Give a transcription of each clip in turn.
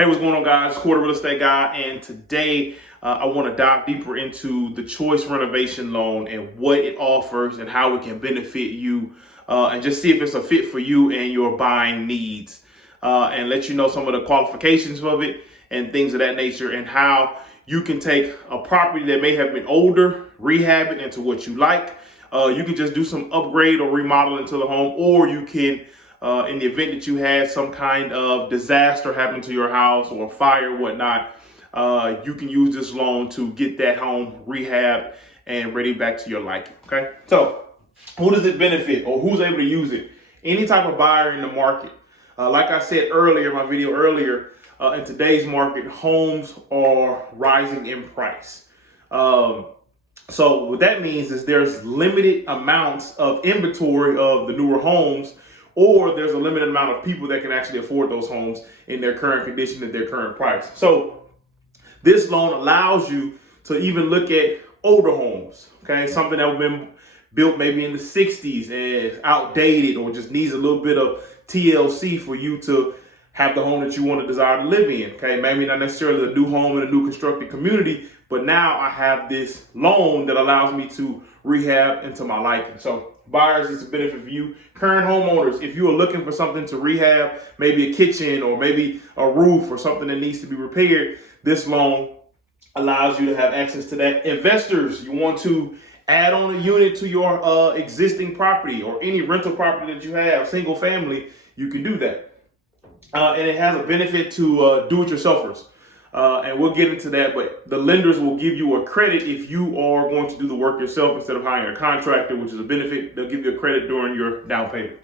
Hey, what's going on, guys? It's Cory, Real Estate Guy, and today I want to dive deeper into the Choice Renovation Loan and what it offers and how it can benefit you, and just see if it's a fit for you and your buying needs, and let you know some of the qualifications of it and things of that nature, and how you can take a property that may have been older, rehab it into what you like. You can just do some upgrade or remodeling to the home, or you can in the event that you had some kind of disaster happen to your house or fire or whatnot, you can use this loan to get that home rehabbed and ready back to your liking. Okay, so who does it benefit, or who's able to use it? Any type of buyer in the market. Like I said earlier in my video earlier, in today's market, homes are rising in price. So what that means is there's limited amounts of inventory of the newer homes, or there's a limited amount of people that can actually afford those homes in their current condition at their current price. So this loan allows you to even look at older homes, okay? Something that have been built maybe in the 60s and is outdated, or just needs a little bit of TLC for you to have the home that you want to desire to live in, okay? Maybe not necessarily a new home in a new constructed community, but now I have this loan that allows me to rehab into my liking. So buyers, it's a benefit for you. Current homeowners, if you are looking for something to rehab, maybe a kitchen or maybe a roof or something that needs to be repaired, this loan allows you to have access to that. Investors, you want to add on a unit to your existing property or any rental property that you have, single family, you can do that. And it has a benefit to do-it-yourselfers. And we'll get into that, but the lenders will give you a credit if you are going to do the work yourself instead of hiring a contractor, which is a benefit. They'll give you a credit during your down payment.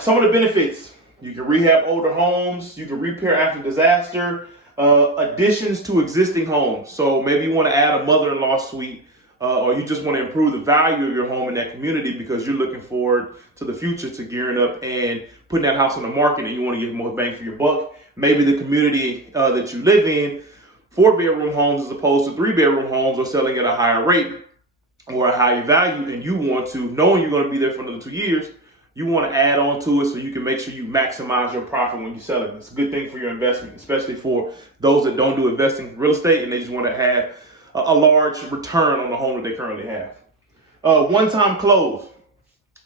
Some of the benefits: you can rehab older homes, you can repair after disaster, additions to existing homes. So maybe you want to add a mother-in-law suite, or you just want to improve the value of your home in that community because you're looking forward to the future, to gearing up and putting that house on the market, and you want to get more bang for your buck. Maybe the community that you live in, 4-bedroom homes as opposed to 3-bedroom homes, are selling at a higher rate or a higher value, and you want to, knowing you're going to be there for another 2 years, you want to add on to it so you can make sure you maximize your profit when you sell it. It's a good thing for your investment, especially for those that don't do investing in real estate and they just want to have a large return on the home that they currently have. One-time close.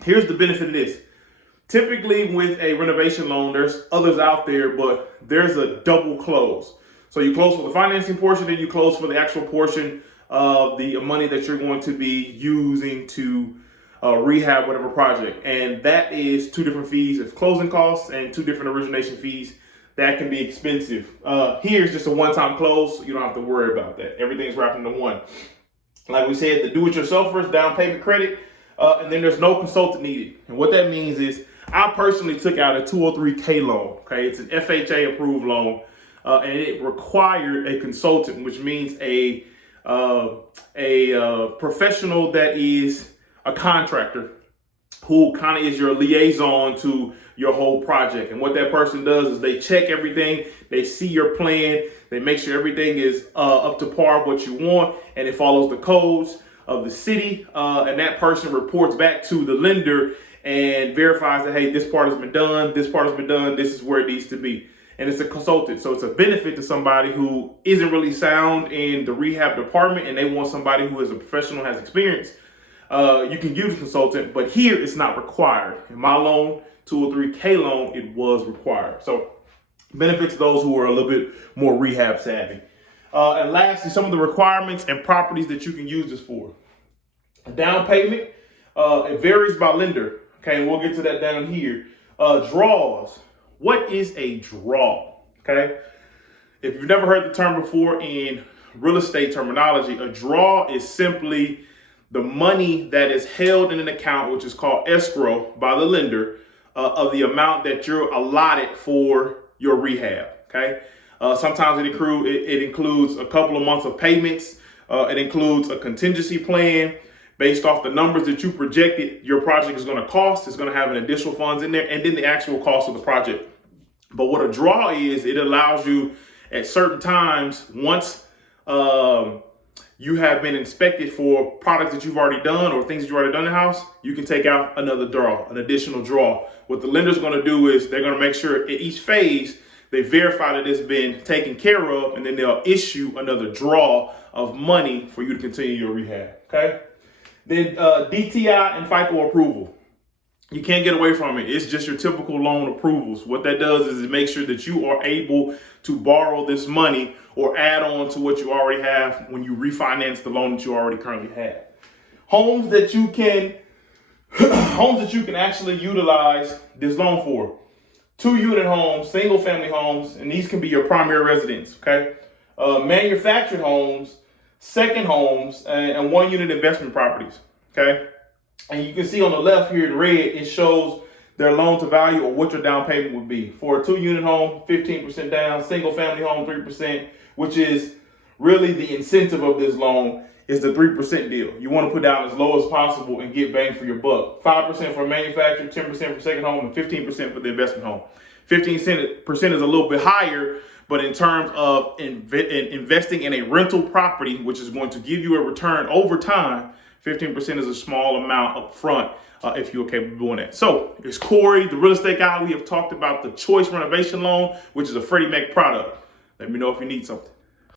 Here's the benefit of this. Typically with a renovation loan, there's others out there, but there's a double close. So you close for the financing portion, then you close for the actual portion of the money that you're going to be using to rehab whatever project. And that is 2 different fees of closing costs and 2 different origination fees. That can be expensive. Here's just a one-time close, so you don't have to worry about that. Everything's wrapped into one. Like we said, the do-it-yourselfers, down payment credit, and then there's no consultant needed. And what that means is, I personally took out a 203K loan. Okay, it's an FHA approved loan, and it required a consultant, which means a professional that is a contractor who kind of is your liaison to your whole project. And what that person does is they check everything, they see your plan, they make sure everything is up to par what you want, and it follows the codes of the city. And that person reports back to the lender and verifies that, hey, this part has been done, this part has been done, this is where it needs to be. And it's a consultant. So it's a benefit to somebody who isn't really sound in the rehab department and they want somebody who is a professional, has experience. You can use a consultant, but here it's not required. In my loan, 203K loan, it was required. So benefits those who are a little bit more rehab savvy. And lastly, some of the requirements and properties that you can use this for. A down payment, it varies by lender. Okay, we'll get to that down here. Draws. What is a draw? Okay, if you've never heard the term before in real estate terminology, a draw is simply the money that is held in an account, which is called escrow by the lender, of the amount that you're allotted for your rehab. Okay, sometimes it includes a couple of months of payments. It includes a contingency plan. Based off the numbers that you projected your project is going to cost, it's going to have an additional funds in there, and then the actual cost of the project. But what a draw is, it allows you at certain times, once you have been inspected for products that you've already done or things that you've already done in the house, you can take out another draw, an additional draw. What the lender's going to do is they're going to make sure at each phase They verify that it's been taken care of, and then they'll issue another draw of money for you to continue your rehab. Okay. Then DTI and FICO approval. You can't get away from it. It's just your typical loan approvals. What that does is it makes sure that you are able to borrow this money or add on to what you already have when you refinance the loan that you already currently have. Homes that you can actually utilize this loan for. 2-unit homes, single family homes, and these can be your primary residence, okay? Manufactured homes, second homes, and 1-unit investment properties, okay? And you can see on the left here in red, it shows their loan to value or what your down payment would be. For a 2-unit home, 15% down, single family home, 3%, which is really the incentive of this loan is the 3% deal. You want to put down as low as possible and get bang for your buck. 5% for manufactured, 10% for second home, and 15% for the investment home. 15% is a little bit higher, but in terms of investing in a rental property, which is going to give you a return over time, 15% is a small amount up front if you're capable of doing that. So it's Cory, the real estate guy. We have talked about the Choice Renovation Loan, which is a Freddie Mac product. Let me know if you need something.